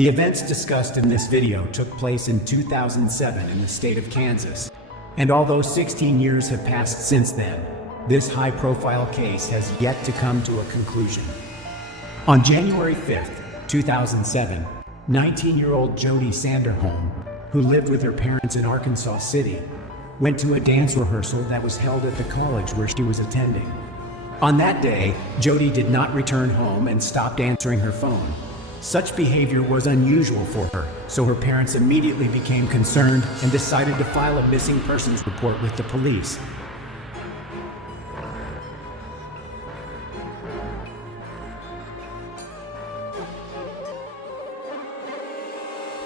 The events discussed in this video took place in 2007 in the state of Kansas. And although 16 years have passed since then, this high-profile case has yet to come to a conclusion. On January 5th, 2007, 19-year-old Jodi Sanderholm, who lived with her parents in Arkansas City, went to a dance rehearsal that was held at the college where she was attending. On that day, Jodi did not return home and stopped answering her phone. Such behavior was unusual for her, so her parents immediately became concerned and decided to file a missing persons report with the police.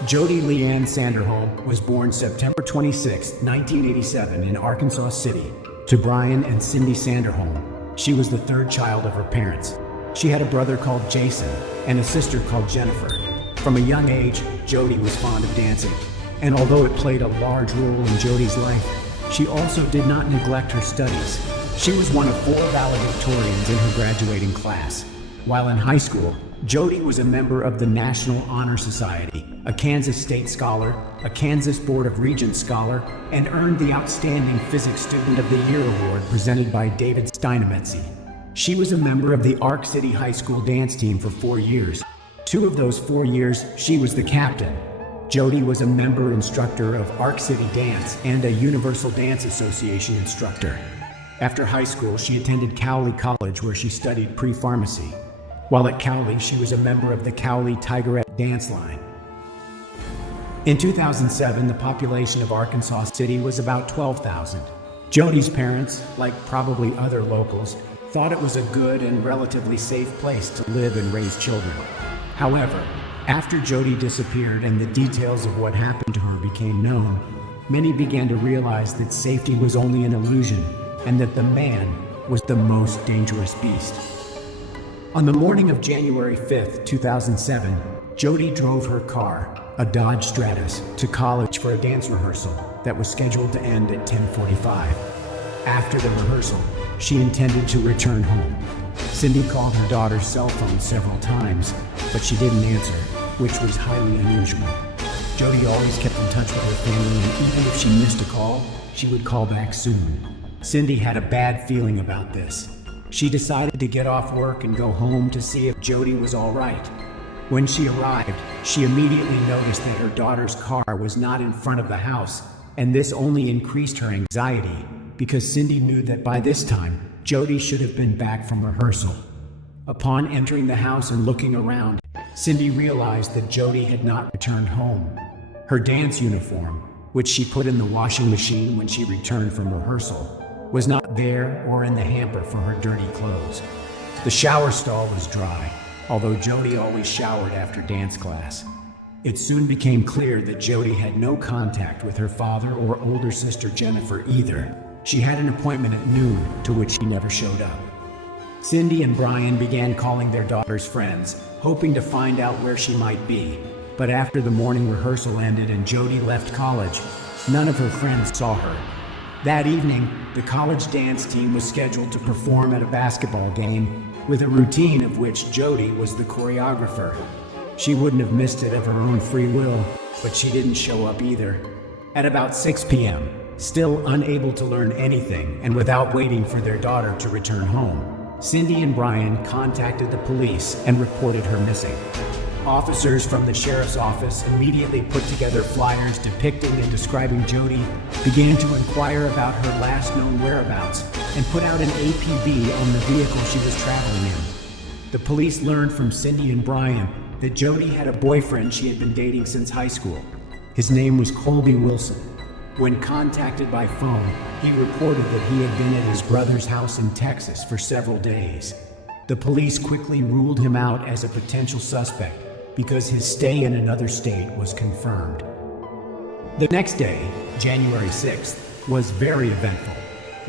Jodi Leanne Sanderholm was born September 26, 1987 in Arkansas City, to Brian and Cindy Sanderholm. She was the third child of her parents. She had a brother called Jason and a sister called Jennifer. From a young age, Jodi was fond of dancing, and although it played a large role in Jodi's life, she also did not neglect her studies. She was one of 4 valedictorians in her graduating class. While in high school, Jodi was a member of the National Honor Society, a Kansas State Scholar, a Kansas Board of Regents Scholar, and earned the Outstanding Physics Student of the Year Award presented by David Steinemetzy. She was a member of the Ark City High School dance team for 4 years. 2 of those 4 years, she was the captain. Jodi was a member instructor of Ark City Dance and a Universal Dance Association instructor. After high school, she attended Cowley College where she studied pre-pharmacy. While at Cowley, she was a member of the Cowley Tigerette dance line. In 2007, the population of Arkansas City was about 12,000. Jodi's parents, like probably other locals, thought it was a good and relatively safe place to live and raise children. However, after Jodi disappeared and the details of what happened to her became known, many began to realize that safety was only an illusion and that the man was the most dangerous beast. On the morning of January 5th, 2007, Jodi drove her car, a Dodge Stratus, to college for a dance rehearsal that was scheduled to end at 10:45. After the rehearsal, she intended to return home. Cindy called her daughter's cell phone several times, but she didn't answer, which was highly unusual. Jodi always kept in touch with her family, and even if she missed a call, she would call back soon. Cindy had a bad feeling about this. She decided to get off work and go home to see if Jodi was all right. When she arrived, she immediately noticed that her daughter's car was not in front of the house, and this only increased her anxiety, because Cindy knew that by this time, Jodi should have been back from rehearsal. Upon entering the house and looking around, Cindy realized that Jodi had not returned home. Her dance uniform, which she put in the washing machine when she returned from rehearsal, was not there or in the hamper for her dirty clothes. The shower stall was dry, although Jodi always showered after dance class. It soon became clear that Jodi had no contact with her father or older sister Jennifer either. She had an appointment at noon, to which she never showed up. Cindy and Brian began calling their daughter's friends, hoping to find out where she might be. But after the morning rehearsal ended and Jodi left college, none of her friends saw her. That evening, the college dance team was scheduled to perform at a basketball game, with a routine of which Jodi was the choreographer. She wouldn't have missed it of her own free will, but she didn't show up either. At about 6 p.m., still unable to learn anything and without waiting for their daughter to return home, Cindy and Brian contacted the police and reported her missing. Officers from the sheriff's office immediately put together flyers depicting and describing Jodi, began to inquire about her last known whereabouts, and put out an APB on the vehicle she was traveling in. The police learned from Cindy and Brian that Jodi had a boyfriend she had been dating since high school. His name was Colby Wilson. When contacted by phone, he reported that he had been at his brother's house in Texas for several days. The police quickly ruled him out as a potential suspect because his stay in another state was confirmed. The next day, January 6th, was very eventful.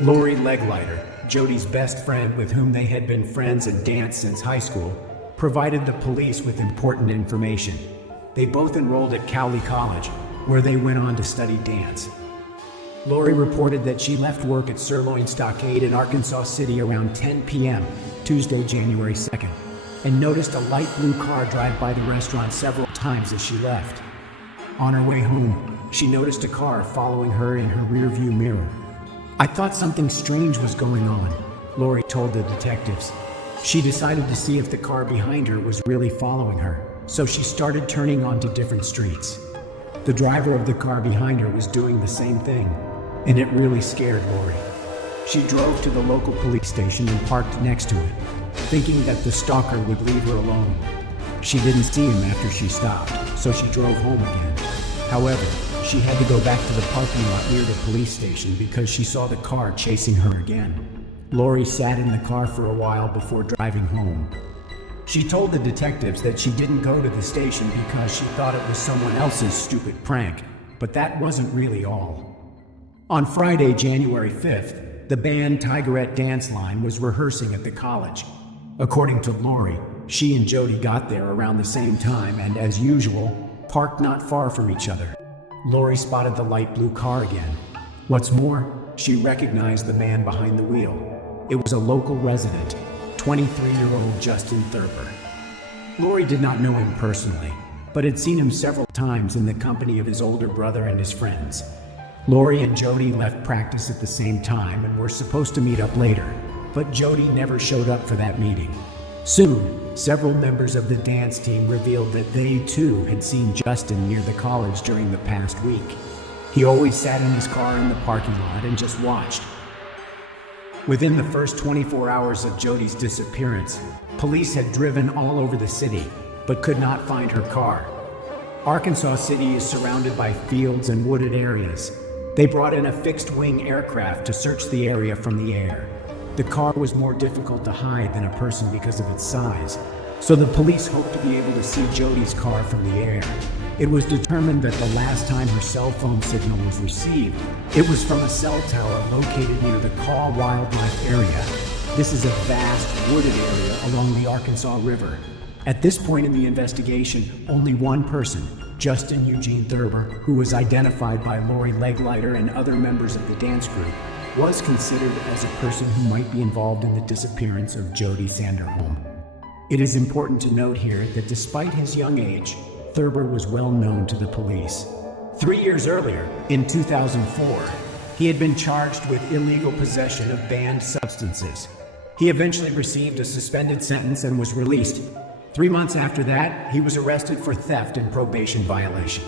Lori Leglighter, Jodi's best friend with whom they had been friends and danced since high school, provided the police with important information. They both enrolled at Cowley College, where they went on to study dance. Lori reported that she left work at Sirloin Stockade in Arkansas City around 10 p.m., Tuesday, January 2nd, and noticed a light blue car drive by the restaurant several times as she left. On her way home, she noticed a car following her in her rearview mirror. "I thought something strange was going on," Lori told the detectives. She decided to see if the car behind her was really following her, so she started turning onto different streets. The driver of the car behind her was doing the same thing, and it really scared Lori. She drove to the local police station and parked next to it, thinking that the stalker would leave her alone. She didn't see him after she stopped, so she drove home again. However, she had to go back to the parking lot near the police station because she saw the car chasing her again. Lori sat in the car for a while before driving home. She told the detectives that she didn't go to the station because she thought it was someone else's stupid prank, but that wasn't really all. On Friday, January 5th, the band Tigerette Dance Line was rehearsing at the college. According to Lori, she and Jodi got there around the same time and, as usual, parked not far from each other. Lori spotted the light blue car again. What's more, she recognized the man behind the wheel. It was a local resident, 23-year-old Justin Thurber. Lori did not know him personally, but had seen him several times in the company of his older brother and his friends. Lori and Jodi left practice at the same time and were supposed to meet up later, but Jodi never showed up for that meeting. Soon, several members of the dance team revealed that they too had seen Justin near the college during the past week. He always sat in his car in the parking lot and just watched. Within the first 24 hours of Jodi's disappearance, police had driven all over the city, but could not find her car. Arkansas City is surrounded by fields and wooded areas. They brought in a fixed-wing aircraft to search the area from the air. The car was more difficult to hide than a person because of its size, so the police hoped to be able to see Jodi's car from the air. It was determined that the last time her cell phone signal was received, it was from a cell tower located near the Kaw Wildlife Area. This is a vast, wooded area along the Arkansas River. At this point in the investigation, only one person, Justin Eugene Thurber, who was identified by Lori Leglighter and other members of the dance group, was considered as a person who might be involved in the disappearance of Jodi Sanderholm. It is important to note here that despite his young age, Thurber was well known to the police. 3 years earlier, in 2004, he had been charged with illegal possession of banned substances. He eventually received a suspended sentence and was released. 3 months after that, he was arrested for theft and probation violation.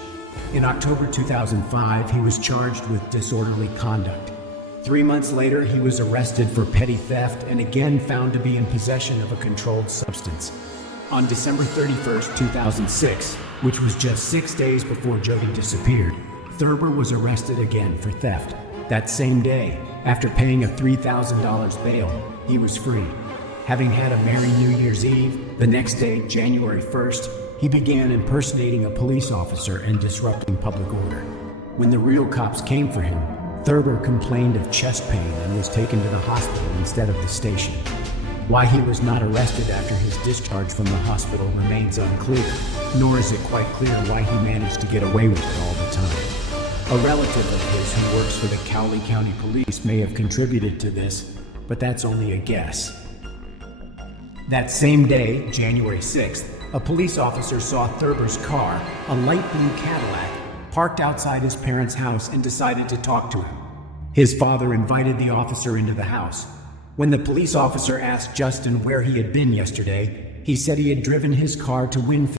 In October 2005, he was charged with disorderly conduct. 3 months later, he was arrested for petty theft and again found to be in possession of a controlled substance. On December 31st, 2006, which was just 6 days before Jodi disappeared, Thurber was arrested again for theft. That same day, after paying a $3,000 bail, he was free. Having had a merry New Year's Eve, the next day, January 1st, he began impersonating a police officer and disrupting public order. When the real cops came for him, Thurber complained of chest pain and was taken to the hospital instead of the station. Why he was not arrested after his discharge from the hospital remains unclear, nor is it quite clear why he managed to get away with it all the time. A relative of his who works for the Cowley County Police may have contributed to this, but that's only a guess. That same day, January 6th, a police officer saw Thurber's car, a light blue Cadillac, parked outside his parents' house and decided to talk to him. His father invited the officer into the house. When the police officer asked Justin where he had been yesterday, he said he had driven his car to Winfield